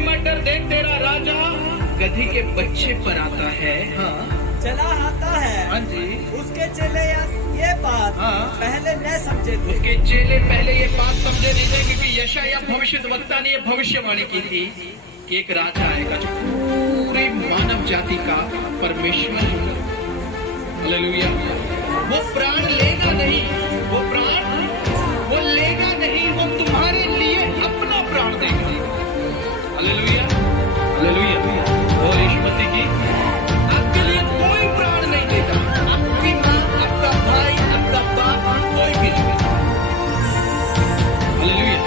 मटर देख तेरा राजा गधी के बच्चे पर आता है। हाँ चला आता है। हाँ जी। उसके चेले ये बात पहले न समझे थे। उसके चेले पहले ये बात समझे नहीं थे क्योंकि यशायाह भविष्यद्वक्ता ने ये भविष्यवाणी की थी कि एक राजा आएगा जो पूरी मानव जाति का परमेश्वर होगा। हालेलुया। वो प्राण लेगा नहीं, वो लेगा नहीं, वो तुम्हारे लिए अपना प्राण देगा। Hallelujah, hallelujah. और यीशु मसीह की आपके लिए कोई प्राण नहीं देगा। आपकी माँ, आपका भाई, आपका बाप, कोई भी नहीं। हालेलुया।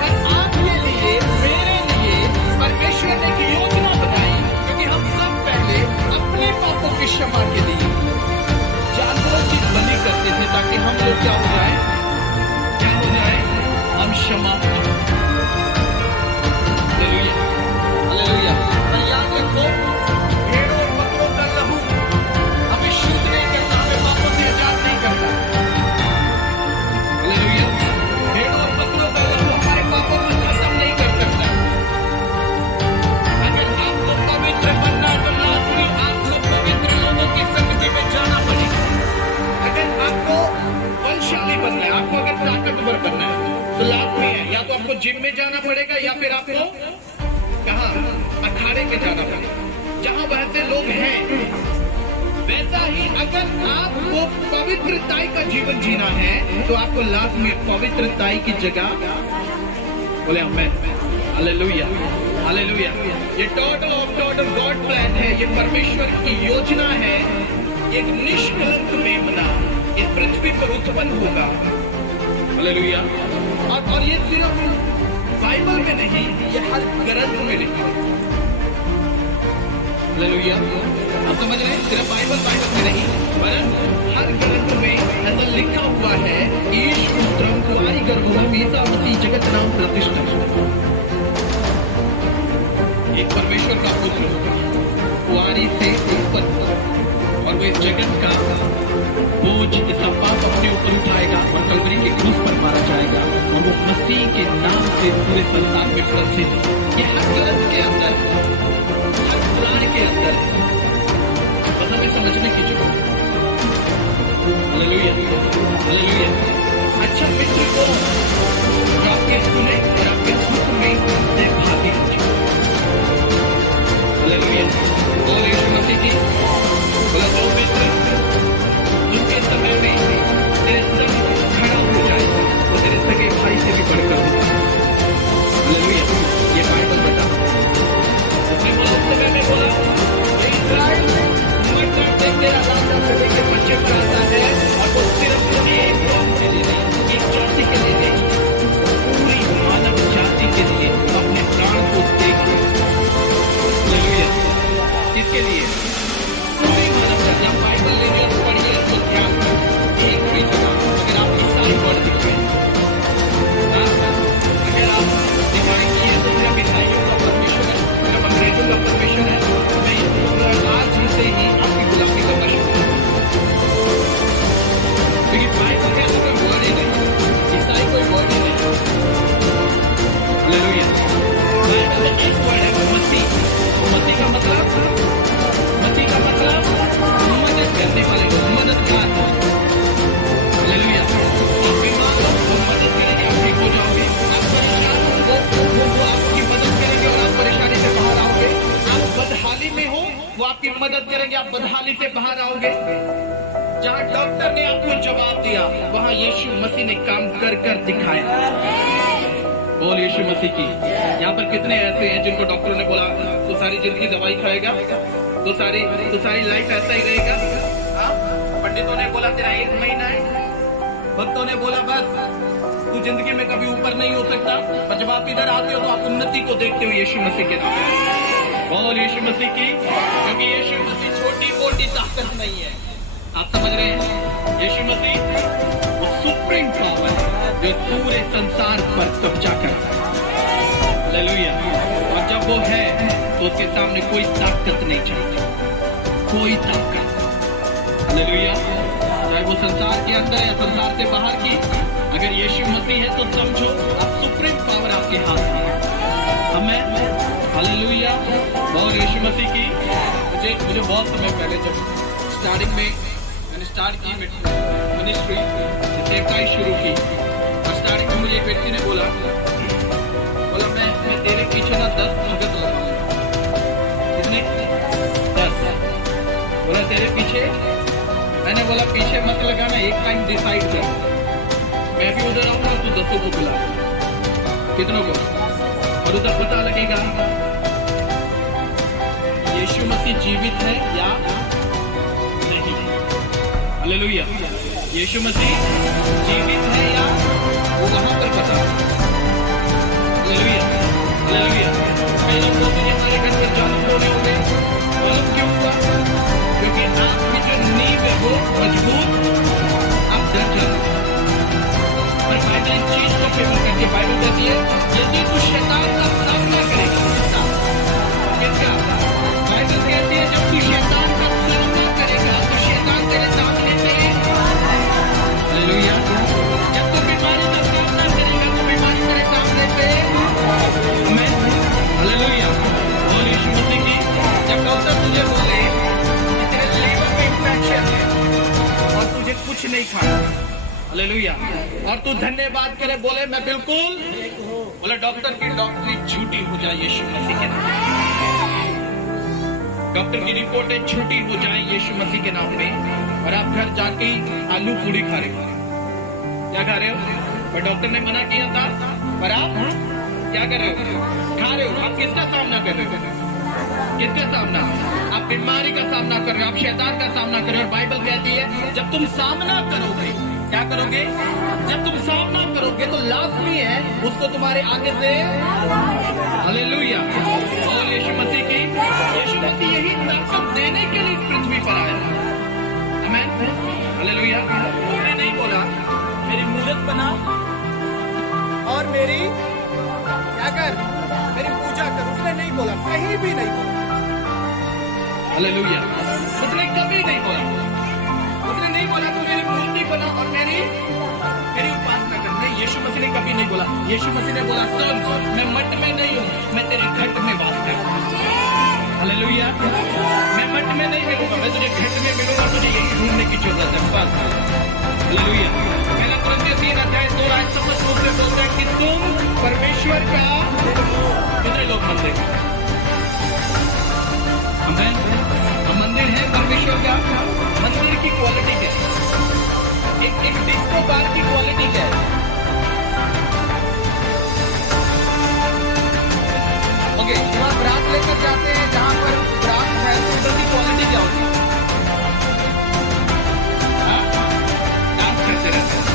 पर आपके लिए, मेरे लिए परमेश्वर ने एक योजना बनाई क्योंकि हम सब पहले अपने पापों की क्षमा के लिए जानवरों की बलि करते थे ताकि हम लोग क्या हो जाए, हम क्षमा हो। Hallelujah, hallelujah. और याद रखो, भेड़ों और बकरों का लहू हमें शुद्ध नहीं करता, हमें पापों से आजाद नहीं करता। हालेलुया। भेड़ों और बकरों का लहू हमारे पापों को खत्म नहीं कर सकता। अगर आपको पवित्र बनना है तो लाजमी आपको पवित्र लोगों की संगति में जाना पड़ेगा। अगर आपको बलशाली बनना है, आपको अगर ताकतवर बनना है तो लाजमी है, या तो आपको जिम में जाना पड़ेगा या फिर आपको कहाँ, अखाड़े में जाना पड़ेगा जहां वैसे लोग हैं। वैसा ही अगर आपको पवित्रताई का जीवन जीना है तो आपको लाजमी पवित्रताई की जगह बोले आमेन। Hallelujah, hallelujah. ये total of total God plan है, ये परमेश्वर की योजना है। एक निष्कलंक मेमना इस पृथ्वी पर उत्पन्न होगा। हालेलुया। और ये सिर्फ बाइबल में नहीं, ये हर ग्रंथ में लिखा है। हालेलुया। आप समझ रहे हैं, सिर्फ बाइबल में नहीं, वरन हर ग्रंथ में ऐसा लिखा हुआ है ईश्वर पुत्रम कुआरी गर्भवती ईसा मसीह जगत नाम प्रतिष्ठा। एक परमेश्वर का पुत्र कुआरी से उत्पन्न और वे जगत का बोझ, इसका पाप अपने ऊपर उठाएगा और कलवरी के क्रूस पर मारा जाएगा और वो मसीह के नाम से पूरे संसार में प्रसिद्ध। ये हर ग्रंथ के अंदर, हर कुरान के अंदर, बस हमें समझने की जरूरत है। Hallelujah, hallelujah. अच्छा मित्र को जो आपके सुने और आपके सुख में सहभागी हो। हालेलुया। और यीशु मसीह की बोला जो मित्र जिनके समय में तेरे संग खड़ा हो जाए वो तेरे सगे भाई से भी बढ़कर हो जाए। हालेलुया। ये बाइबल बता। उसने बोला उस समय में बोला इस्राएल मटर से तेरा राजा से लेकर बच्चे पर आता है और वो सिर्फ एक कौम के लिए नहीं, एक जाति के लिए नहीं, पूरी मानव जाति के लिए अपने प्राण को देगा। हालेलुया। इसके लिए पूरी मानव जाति, आप बाइबल लेंगे और पढ़िए तो ध्यान एक भी जगह अगर आप ईसाई वर्ड दिखाएं, अगर आप दिखाएंगे तो सिर्फ ईसाइयों का परमेश्वर है, सिर्फ अंग्रेजों का परमेश्वर है, मैं आज से ही आपकी गुलामी करना शुरू करूंगा। क्योंकि बाइबल के अंदर कोई वर्ड ही नहीं, ईसाई कोई वर्ड ही नहीं। हालेलुया। बाइबल में एक वर्ड है मसीह। मसीह का मतलब मदद करने वाले, मददगार। हालेलुया। आप बीमार हो वो मदद करेंगे, आप ठीक हो जाओगे। आप परेशान हो वो आपकी मदद करेंगे और आप परेशानी से बाहर आओगे। आप बदहाली में हो वो आपकी मदद करेंगे, आप बदहाली से बाहर आओगे। जहां डॉक्टर ने आपको जवाब दिया वहां यीशु मसीह ने काम कर कर दिखाया। बोल यीशु मसीह की। यहाँ पर कितने ऐसे हैं जिनको डॉक्टरों ने बोला तो सारी जिंदगी दवाई खाएगा, तो सारी लाइफ ऐसा ही रहेगा। पंडितों ने बोला तेरा 1 महीना है, भक्तों ने बोला बस तू जिंदगी में कभी ऊपर नहीं हो सकता। पर जब आप इधर आते हो तो आप उन्नति को देखते हो यीशु मसीह के नाम। बोल यीशु मसीह की। क्योंकि यीशु मसीह छोटी मोटी ताकत नहीं है, आप समझ रहे हैं। यीशु मसीह वो सुप्रीम पावर है जो पूरे संसार पर कब्जा करता है। हालेलुया। और जब वो है तो उसके सामने कोई ताकत नहीं चाहिए, कोई ताकत। हालेलुया। चाहे वो संसार के अंदर है, संसार से बाहर की, अगर यीशु मसीह है तो समझो आप सुप्रीम पावर आपके हाथ में है। हमें हालेलुया। और यीशु मसीह की मुझे बहुत समय पहले जब स्टार्टिंग में मैंने स्टार्ट की मिनिस्ट्री सेवकाई शुरू की, और स्टार्टिंग में मुझे एक व्यक्ति ने बोला मैं तेरे पीछे ना 10 भगत लगाऊंगा। कितने? 10। बोला तेरे पीछे। मैंने बोला पीछे मत लगाना, एक टाइम डिसाइड कर, मैं भी उधर आऊंगा, तू 10 को बुला, कितनों को, और उधर पता लगेगा यीशु मसीह जीवित है या नहीं। हालेलुया। यीशु मसीह जीवित है या वो वहां पर पता। Hallelujah hallelujah. कई लोग बोलते हैं हमारे घर में जानवर होने होंगे, मालूम क्यों हुआ? क्योंकि आपकी जो नींव है वो मजबूत, आप डर जाते। और बाइबल एक चीज को फेवर करती है। बाइबल कहती है यदि तू शैतान का सामना करेगा, किसका? बाइबल कहती है जब तू शैतान का सामना करेगा तो शैतान तेरे सामने से, हालेलुया, जब तू बीमारी का सामना करेगा तो बीमारी तेरे सामने से, आमीन, हालेलुया। और यीशु मसीह की जब डॉक्टर तुझे बोले कि तेरे लीवर में इंफेक्शन है और तुझे कुछ नहीं खाना, हालेलुया, और तू धन्यवाद करे, बोले मैं बिल्कुल, बोले डॉक्टर की डॉक्टरी झूठी हो जाए यीशु मसीह के नाम, डॉक्टर की रिपोर्टें झूठी हो जाए यीशु मसीह के नाम में, और आप घर जाके आलू पूरी खा रहे हो। क्या खा रहे हो? पर डॉक्टर ने मना किया था, पर आप क्या कर रहे हो? खा रहे हो। आप किसका सामना कर रहे हो? किसका सामना? आप बीमारी का सामना कर रहे हो, आप शैतान का सामना कर रहे हो। बाइबल कहती है जब तुम सामना करोगे, क्या करोगे? जब तुम सामना करोगे तो लाजमी है उसको तुम्हारे आगे से, हालेलुया। और यीशु मसीह की, यीशु मसीह यही ताकत देने के लिए पृथ्वी पर आया, आमीन, हालेलुया। उसने नहीं बोला मेरी मूरत बना और मेरी क्या कर, मेरी पूजा कर, उसने नहीं बोला, कहीं भी नहीं बोला, हालेलुया। उसने कभी नहीं बोला, उसने नहीं बोला तू मेरी मूर्ति बना और मेरी उपासना कर। नहीं, यीशु मसीह ने कभी नहीं बोला। यीशु मसीह ने बोला सुन, मैं मठ में नहीं हूँ, मैं तेरे घट में वास करता हूँ, हालेलुया। मैं मठ में नहीं मिलूंगा, मैं तुझे घट में मिलूंगा, तुझे यही ढूंढने की जरूरत है, बस, हालेलुया। पहला कुरिन्थियों 3:2 स्पष्ट रूप से बोलता है कि तुम परमेश्वर का, कितने लोग मंदिर, आमीन, मंदिर है परमेश्वर का। मंदिर की क्वालिटी क्या है? एक डिस्को बार की क्वालिटी क्या है? ओके, जहाँ बरात लेकर जाते हैं, जहाँ पर बरात है, तो उधर की क्वालिटी क्या होती है? डांस करते रहते हैं।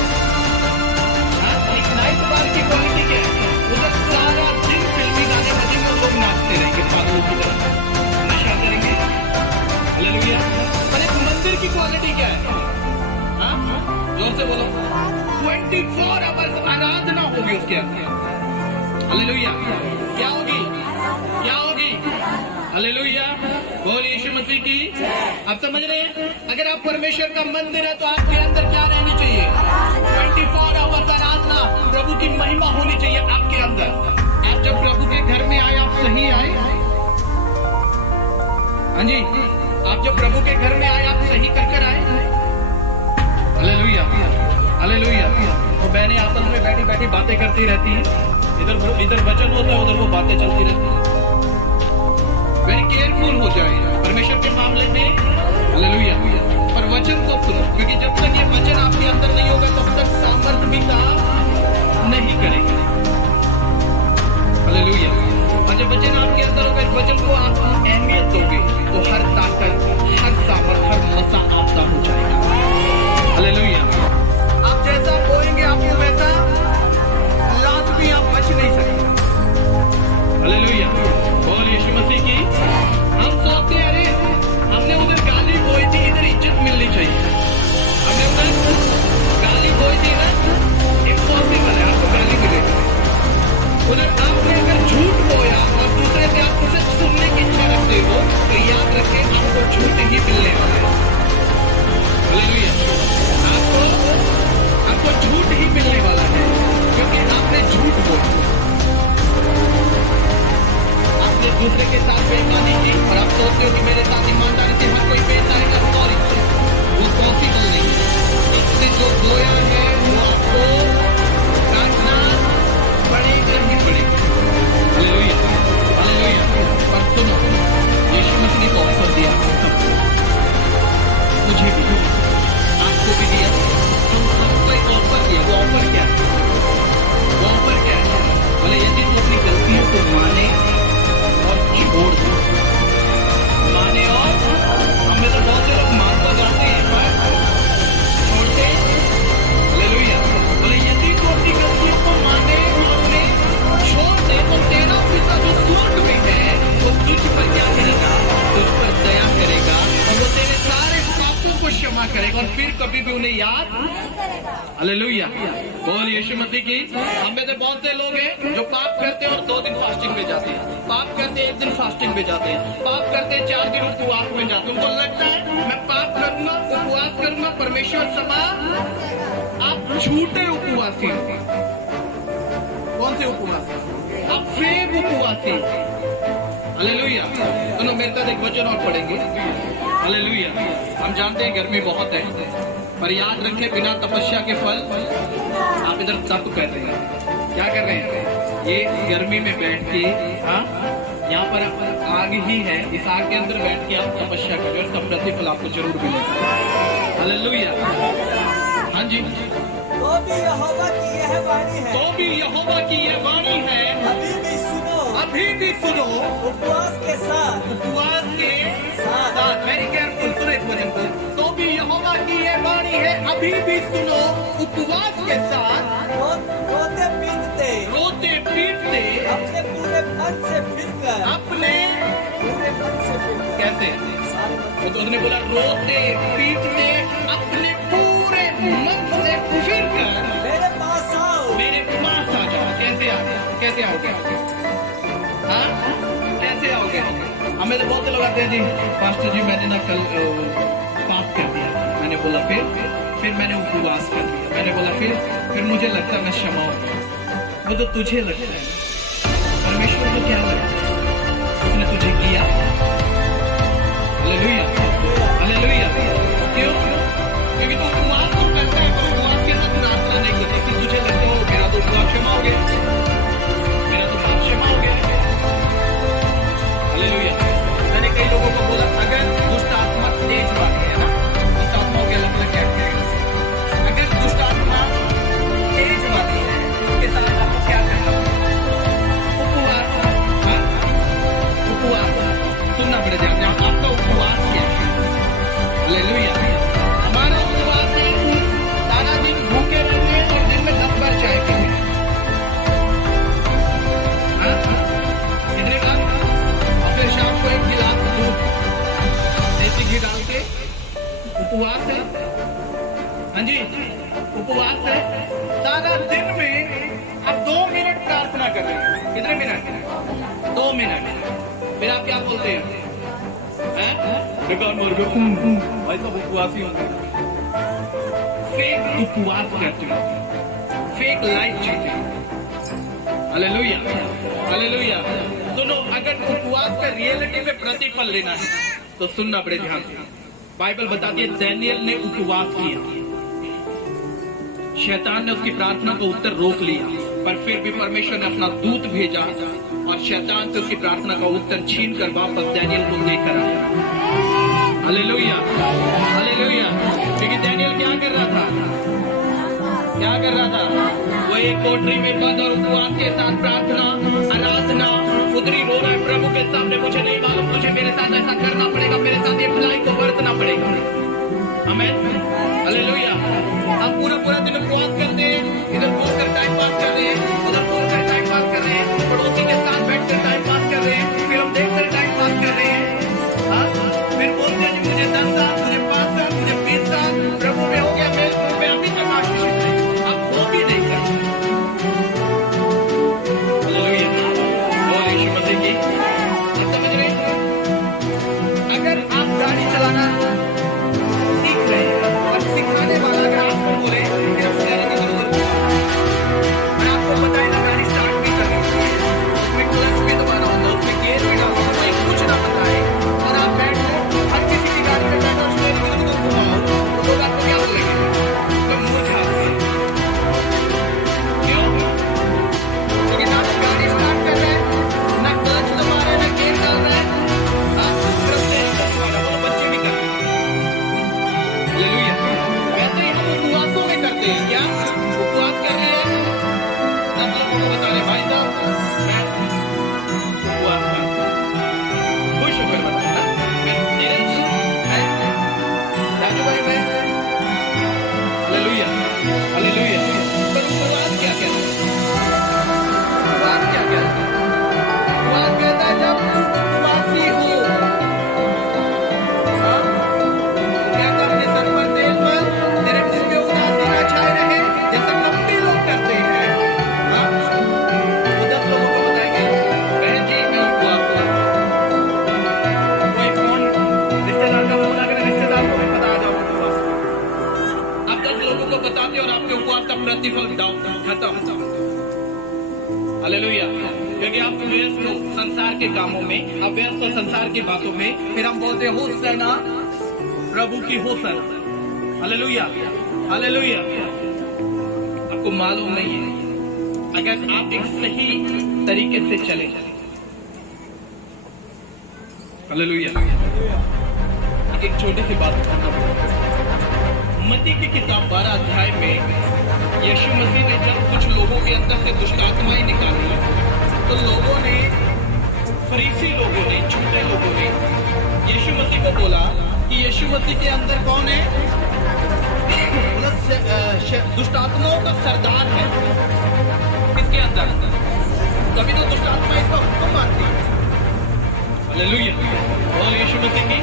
एक नाइट बार की क्वालिटी क्या है? उधर सारा दिन फिल्मी गाने बजेंगे और लोग नाचते रहेंगे पागलों की तरह, नशा करेंगे, हालेलुया। और एक मंदिर की क्वालिटी क्या है? जोर से बोलो। 24 आवर्स आराधना होगी उसके अंदर, हालेलुया। क्या होगी? क्या होगी? हालेलुया। बोल यीशु मसीह की। आप समझ रहे हैं? अगर आप परमेश्वर का मंदिर है तो आपके अंदर क्या रहनी चाहिए? 24 आवर्स आराधना, प्रभु की महिमा होनी चाहिए आपके अंदर। आप जब प्रभु के घर में आए, आप सही आए? हाँ जी, आप जब प्रभु के घर में आए, आप सही कर आए, हालेलुया हालेलुया। तो बहनें आपस में बैठी बैठी बातें करती रहती हैं, इधर वचन होता है, उधर वो बातें चलती रहती हैं। वेरी केयरफुल हो जाए परमेश्वर के मामले में, हालेलुया। पर वचन को सुनो, क्योंकि जब तक ये वचन आपके अंदर नहीं होगा तब तक सामर्थ्य भी काम नहीं करेगा, हालेलुया। और जब वचन आपके अंदर होगा, इस वचन को आप अहमियत दोगे तो हर ताकत, हर सामर्थ, हर मसा आपका हो जाएगा, हालेलुया। आप जैसा बोएंगे आपको वैसा लाजमी, आप बच नहीं सकते, हालेलुया। बोल यीशु मसीह की। हम सोचते हैं अरे हमने उधर गाली बोई थी, इधर इज्जत मिलनी चाहिए, हमने उधर गाली बोई थी ना, इम्पॉसिबल है आपको गाली मिलेगी। उधर आपने अगर झूठ बोया और दूसरे से आप उसे सुनने की इच्छा रखते हो तो याद रखें आपको झूठ ही मिलने वाला है, हालेलुया। आपको झूठ ही मिलने वाला है, क्योंकि आपने झूठ बोला, आपने एक दूसरे के साथ बेईमानी की और आप सोचते हो कि मेरे साथ ईमानदारी से हर कोई पेश आएगा, सॉरी, वो पॉसिबल नहीं है। इससे जो बोया है वो आपको काटना पड़ेगा ही पड़ेगा। Hallelujah, hallelujah. पर सुनो, यीशु मसीह ने ऑफर दिया, मुझे भी, आपको भी दिया, हम सबको एक ऑफर दिया। वो ऑफर क्या है? वो ऑफर क्या है? बोले यदि तू अपनी गलतियों को माने और छोड़ दे, माने और हमें तो बहुत से लोग मान तो जाते हैं पर छोड़ते। हालेलुया। बोले यदि तू अपनी गलतियों को माने और उन्हें छोड़ दे तो तेरा पिता जो स्वर्ग में है वो तुझ पर क्या करेगा? तुझ पर दया करेगा और वो तेरे सारे पापों को क्षमा करेगा और फिर कभी भी उन्हें याद। हालेलुया। बोल यीशु मसीह की। हम में से बहुत से लोग हैं जो पाप करते हैं और 2 दिन फास्टिंग में जाते हैं, पाप करते हैं 1 दिन फास्टिंग में जाते हैं, पाप करते हैं 4 दिन उपवास में जाते हैं। उनको लगता है मैं पाप करूंगा, उपवास करूंगा, परमेश्वर समा। आप झूठे उपवासी, कौन से उपवासी? आप फेक उपवासी। हालेलुया। सुनो मेरे साथ एक वचन और पढ़ेंगे। हालेलुया। हम जानते हैं गर्मी बहुत है, पर याद रखें बिना तपस्या के फल। आप इधर तप कर रहे हैं, क्या कर रहे हैं? ये गर्मी में बैठ के, हाँ, यहाँ पर आग ही है, इस आग के अंदर बैठ के आप तपस्या कर रहे हो, इसका प्रतिफल आपको जरूर मिलेगा। हालेलुया। हाँ जी। तो भी यहोवा की यह वाणी है, तो भी यहोवा की यह वाणी है, अभी भी सुनो, अभी भी सुनो, उपवास के साथ, उपवास के साथ। वेरी केयरफुल, सुनो इस वचन को। तो भी यहोवा की यह वाणी है, अभी भी सुनो, उपवास के साथ, रोते पीटते, रोते पीटते, अपने पूरे मन से फिरकर, अपने पूरे मन से फिरकर, कैसे? तो उसने बोला रोते पीटते अपने पूरे मन से फिरकर मेरे पास आओ, मेरे पास आ जाओ। कैसे आओगे? कैसे आओगे? हाँ, कैसे आओगे? हमें तो बहुत से लोग आते हैं जी, पास्टर जी मैंने ना कल पाप कर दिया। मैंने बोला फिर मैंने उपवास कर दिया। मैंने बोला फिर मुझे लगता मैं क्षमा हो गया। वो तो तुझे लगता है, परमेश्वर को क्या लगता है? उसने तुझे किया। Hallelujah, hallelujah. क्यों? क्योंकि तू उपवास तो करता है, पर उपवास के साथ प्रार्थना नहीं करती। फिर तुझे लगता है मेरा तो उपवास क्षमा हो गया, मेरा तो पाप क्षमा हो गया। हालेलुया। मैंने कई लोगों को बोला अगर दुष्ट आत्मा तेज वाली है ना, दुष्ट आत्माओं के अलग अलग कैटेगरी है। अगर दुष्ट आत्मा तेज वाली है उसके साथ आपको क्या करना? उपवास। हाँ? उपवास सुनना पड़ेगा। आपका उपवास क्या है? हालेलुया। हमारा उपवास है सारा दिन भूखे रहने और दिन में 10 बार चाय पीने। कितने बार? और फिर शाम को 1 गिलास दूध देसी घी डाल के। उपवास है। हाँ जी, उपवास है। सारा दिन में आप 2 मिनट प्रार्थना कर रहे हैं। कितने मिनट? 2 मिनट। फिर आप क्या बोलते हैं? भाई सब उपवासी होंगे। फेक उपवास करते हो, फेक लाइफ जीते हो। Hallelujah, hallelujah. सुनो, अगर उपवास का रियलिटी में प्रतिफल लेना है तो सुनना बड़े ध्यान से। बाइबल बताती है दानियेल ने उपवास किया, शैतान ने उसकी प्रार्थना को उत्तर रोक लिया, पर फिर भी परमेश्वर ने अपना दूत भेजा और शैतान से उसकी प्रार्थना का उत्तर छीन कर वापस दानियेल को लेकर आया। Hallelujah, hallelujah. क्योंकि दानियेल क्या कर रहा था? क्या कर रहा था? वो एक कोठरी में बंद और उपवास के साथ प्रार्थना, आराधना, उतरी रो रहा है प्रभु के सामने, मुझे नहीं मालूम, मुझे मेरे साथ ऐसा करना पड़ेगा, मेरे साथ ये भलाई को बरतना पड़ेगा। आमीन, हालेलुया। हम पूरा दिन उपवास करते हैं, इधर बोलकर टाइम पास कर रहे हैं, उधर बोलकर टाइम पास कर रहे हैं, पड़ोसी के साथ बैठकर टाइम पास कर रहे हैं, फिल्म देखकर टाइम पास कर रहे हैं। फिर बोलते हैं मुझे 10 साल, मुझे 5 साल, मुझे 20 साल प्रभु में हो गया, मैं अभी तक आशीषित नहीं। आप वो भी नहीं करते। हालेलुया, बोल यीशु मसीह की। समझ रहे? अगर आप गाड़ी चलाना सीख रहे हैं और सिखाने वाला अगर आपको बोले कि आप चलाने की जरूरत नहीं, हालेलुया। क्योंकि आप व्यस्त हो संसार के कामों में, आप व्यस्त हो संसार की बातों में, फिर हम बोलते हैं होसना, प्रभु की होसना। Hallelujah, hallelujah. आपको मालूम नहीं है, अगर आप एक सही तरीके से चले, हालेलुया। एक छोटी सी बात बताना, मत्ती की किताब 12 अध्याय में यीशु मसीह ने जब कुछ लोगों के अंदर से दुष्ट आत्माएं निकाली, तो लोगों ने, फरीसी लोगों ने, झूठे लोगों ने यीशु मसीह को बोला कि यीशु मसीह के अंदर कौन है? दुष्ट आत्माओं का सरदार है। किसके अंदर? तभी तो दुष्ट आत्मा इसका हुक्म मानती है। हालेलुया। और यीशु मसीह की,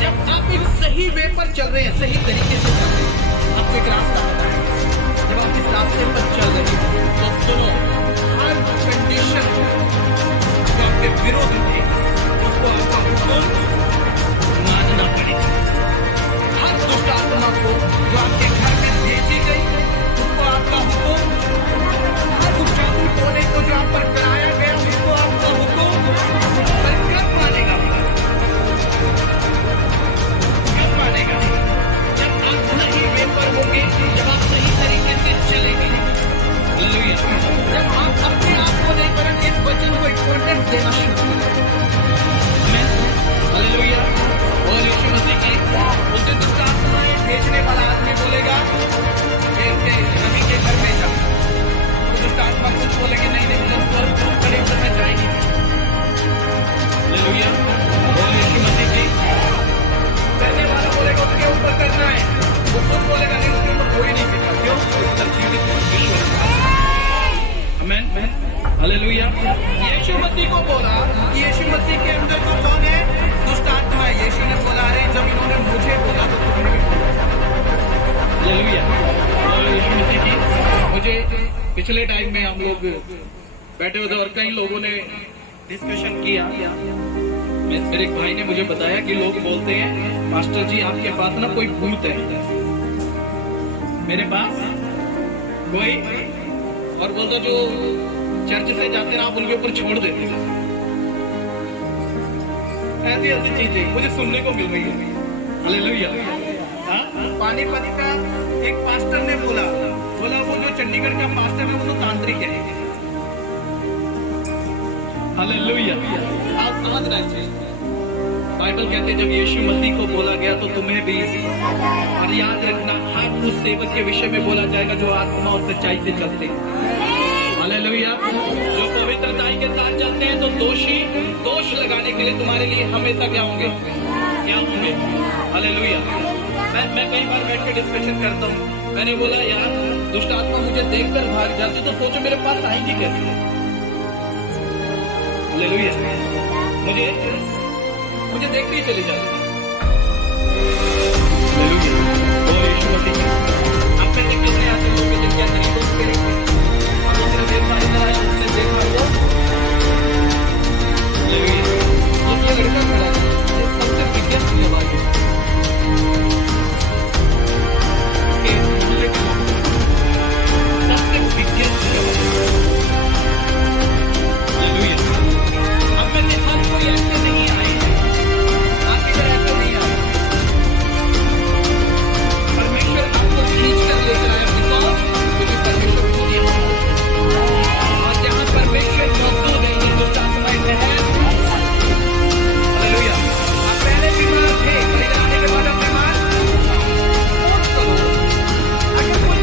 जब आप एक सही वे पर चल रहे हैं, सही तरीके से चल रहे हैं, आपको एक रास्ता पता है, जब आप इस रास्ते पर चल रहे हैं तो सुनो, हर कंडीशन जो आपके विरोध थे उसको आपका हुक्म मानना पड़ेगा। हर दुष्ट आत्मा को जो आपके घर में भेजी गई उसको आपका हुक्म, हर उस जादू टोने को जो आप पर कराया गया उसको आपका हुक्म, पर कब मानेगा? कब मानेगा? जब आप सही वे पर होंगे, जब आप सही तरीके से चलेंगे। हालेलुया। जब आप अपने आप को नहीं करेंगे, इस वचन को इम्पोर्टेंस देना शुरू करेंगे। हालेलुया। और यीशु मसीह की उसे दुष्ट आत्माएं भेजने वाला आदमी बोलेगा कि नबी के घर में जा, तो दुष्ट आत्मा कुछ बोलेगी नहीं नहीं, जब स्वर्ग खड़े होकर मैं जाएगी। हालेलुया। और यीशु मसीह की करने वाला बोलेगा उसके ऊपर करना है, वो खुद बोलेगा नहीं उसके ऊपर कोई नहीं करता। क्यों? आमीन। हालेलुया। यीशु मसीह को बोला कि यीशु मसीह के अंदर जो कौन है? दुष्ट आत्मा है। यीशु ने बोला, अरे जब इन्होंने मुझे बोला तो तुम्हें भी बोला। हालेलुया। और यीशु मसीह की, मुझे पिछले टाइम में हम लोग बैठे हुए थे और कई लोगों ने डिस्कशन किया। मेरे एक भाई ने मुझे बताया कि लोग बोलते हैं, मास्टर जी आपके पास ना कोई भूत है, मेरे पास कोई, और बोलते जो चर्च से जाते ना आप उनके ऊपर छोड़ देते। ऐसी ऐसी चीजें मुझे सुनने को मिल रही है। हालेलुया। पानीपत का एक पास्टर ने बोला वो जो चंडीगढ़ का पास्टर है वो तो तांत्रिक है। हालेलुया। आप समझ रहे हैं, बाइबल कहते हैं जब यीशु मसीह को बोला गया तो तुम्हें भी, और याद रखना हर उस सेवक के विषय में बोला जाएगा जो आत्मा और सच्चाई से चलते हैं। हालेलुया। जो पवित्रताई के साथ चलते हैं तो दोष लगाने के लिए तुम्हारे लिए हमेशा क्या होंगे? हालेलुया। मैं कई बार बैठ के डिस्कशन करता हूँ, मैंने बोला यार दुष्ट आत्मा मुझे देखकर भाग जाती तो सोचो मेरे पास आएंगी कैसे? हालेलुया। मुझे देखते ही चली जाती। हालेलुया। और यीशु मसीह आप में से कितने ऐसे लोग हैं जिनके अंदर ये दोष करेंगे? देखा ये लड़का खड़ा है, सबसे बिगेस्ट भाई सबसे बिगेस्ट। हालेलुया। अब में से हर कोई ऐसे नहीं आए, आप इधर ऐसे नहीं आए, परमेश्वर आपको खींच कर लेकर आया, क्योंकि परमेश्वर खुद यहाँ और जहाँ परमेश्वर मौजूद है दुष्ट आत्माएं है। हालेलुया। आप पहले बीमार थे, बड़े जाने के बाद अपने मान अगर कोई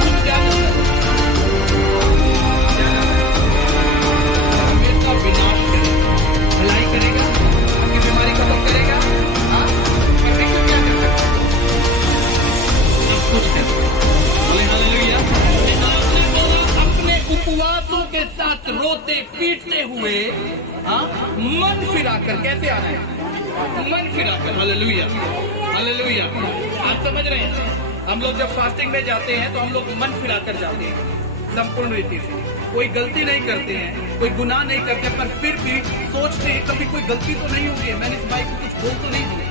दुष्ट आत्मा हमेशा विनाश करेगा, भलाई करेगा, आपकी बीमारी खत्म करेगा। परमेश्वर क्या करता है? सब कुछ करता है। हालेलुया। अपने उपवासों के साथ रोते पीटते हुए मन फिराकर, कैसे आना है? मन फिराकर। हालेलुया। हालेलुया। आप समझ रहे हैं, हम लोग जब फास्टिंग में जाते हैं तो हम लोग मन फिराकर जाते हैं संपूर्ण रीति से। कोई गलती नहीं करते हैं, कोई गुनाह नहीं करते, पर फिर भी सोचते हैं कभी कोई गलती तो नहीं हुई है, मैंने इस भाई को कुछ बोल तो नहीं दिया।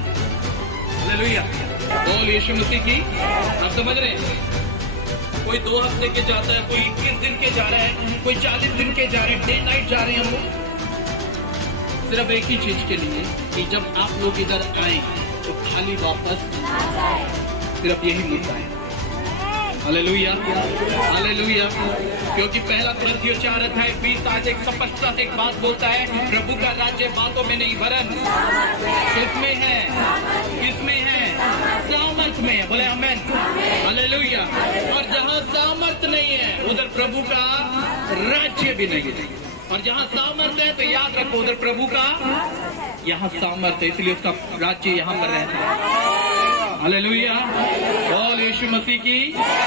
हालेलुया। बोल यीशु मसीह की। आप समझ रहे हैं? कोई 2 हफ्ते के जाता है, कोई 21 दिन के जा रहा है, कोई 40 दिन के जा रहे हैं, डे नाइट जा रहे हैं हम लोग। सिर्फ एक ही चीज के लिए कि जब आप लोग इधर आए तो खाली वापस सिर्फ यही मुद्दा है। Hallelujah, hallelujah. क्योंकि पहला कुरिन्थियों 4:20 आज एक स्पष्टता से एक बात बोलता है, प्रभु का राज्य बातों में नहीं वरन किसमें है, किसमें है, सामर्थ में है। बोले आमेन, हालेलुया। और जहाँ सामर्थ नहीं है उधर प्रभु का राज्य भी नहीं है, और जहाँ सामर्थ है तो याद रखो उधर प्रभु का यहाँ सामर्थ है, इसलिए उसका राज्य यहाँ पर रहता है। हालेलुया, बोल यीशु मसीह की।